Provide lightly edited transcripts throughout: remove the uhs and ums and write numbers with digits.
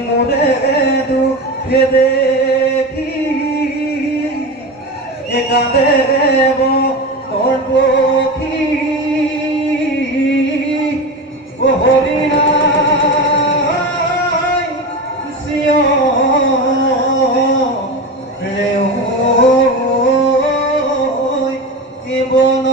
মোৰে দুঃখে দেখি কাঁদে তোৰ পক্ষী ও হৰিণা বন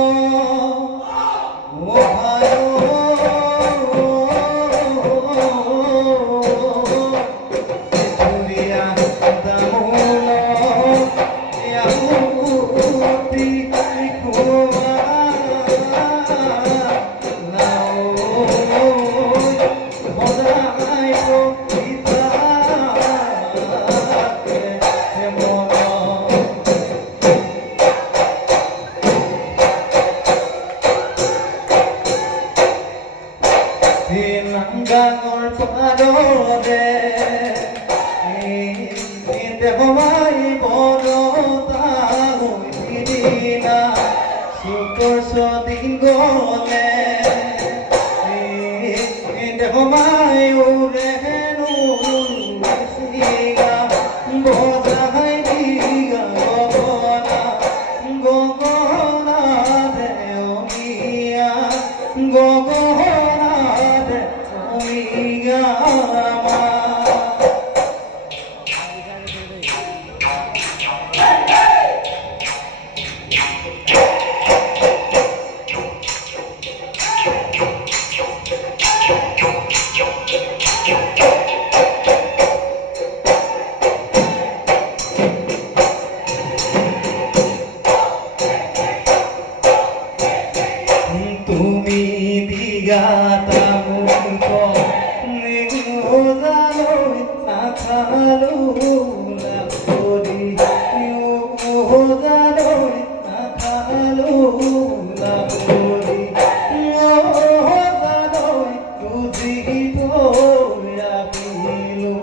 গাঙৰ পাৰৰে দেহমাই বৰতা হৈদিনা চুকৰ ছদিন গলে দেহমাই উৰেনো চিগা বজাই দিগা গগনা দেউনিয়া গগনা তুমি দিগাতা মুখ নিগোজালৈ নাখালো লাভৰি নিগোজালৈ নাখালো লাভৰি নিগোজালৈ বুজি থৈ আহিলো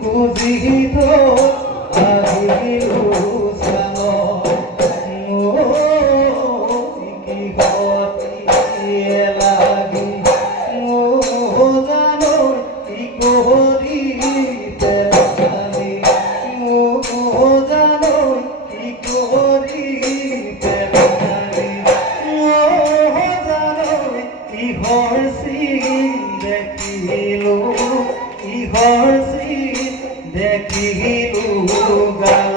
বুজি থৈ আহিলো দেখিলো গাল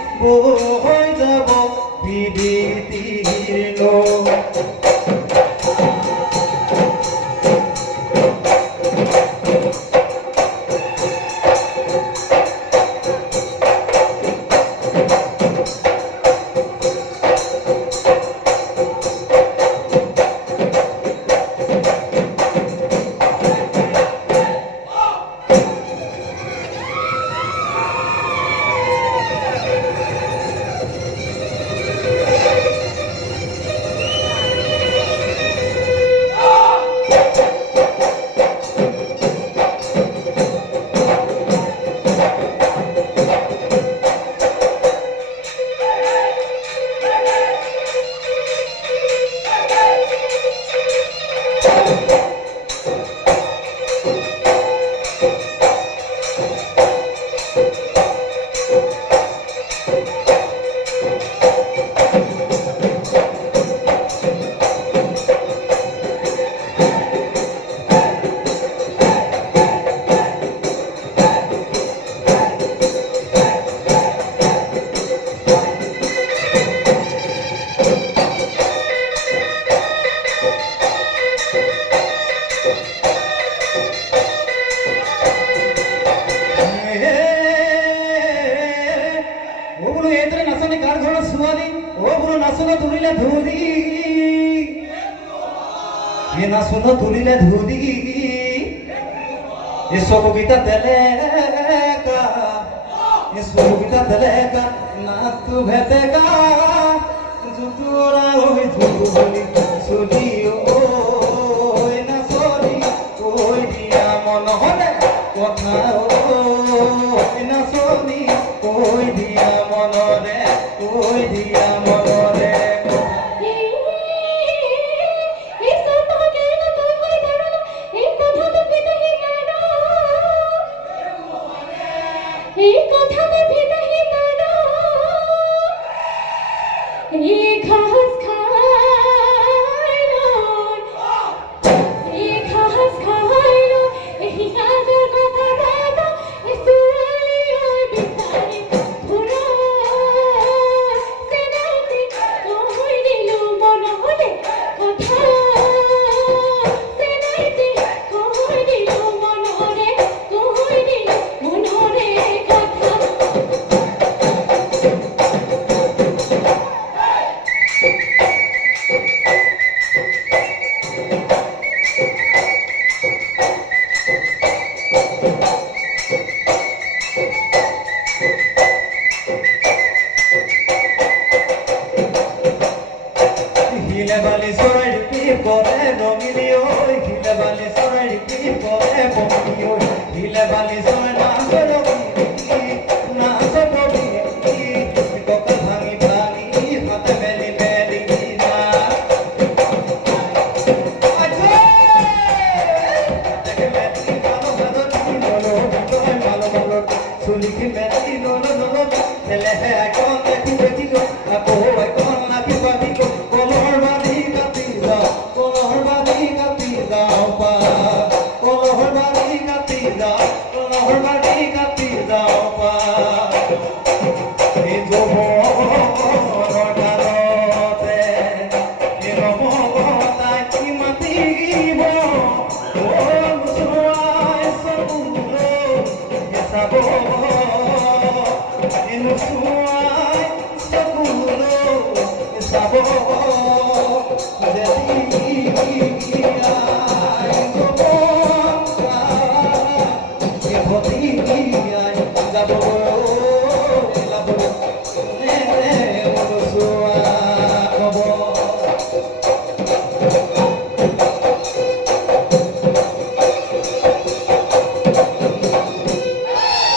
বৈ যাব বিদিতিৰ নৈ নাচুন তুলিলে ধুলি চকুকেইটা তেলেকা চকুকেইটা তেলেকা নাকটো ভেটেকা জুতুৰা হৈ জুতুলি চুলি ঐ নাচনি কৈ দিয়া মনহলে কথা ঐ নাচনি কৈ দিয়া মনৰে কৈ দিয়া মনৰে করে রঙিলি ওই হিলে বালি সরাই কি করে বমি ওই হিলে বালি সরাই নাচ রঙিলি নাচ বমি ককা ভাঙি ভাঙি হাতে মেলি মেলি নাচ চুলিকি মেলি নলো নলো ছেলে হে এখন দেখি দেখি গো আকৌ এখন নাকি পাবি গো কলহৰ বাদি কাটি যাও কলহৰ বাদি কাটি যাও পা কলহৰ বাদি কাটি যাও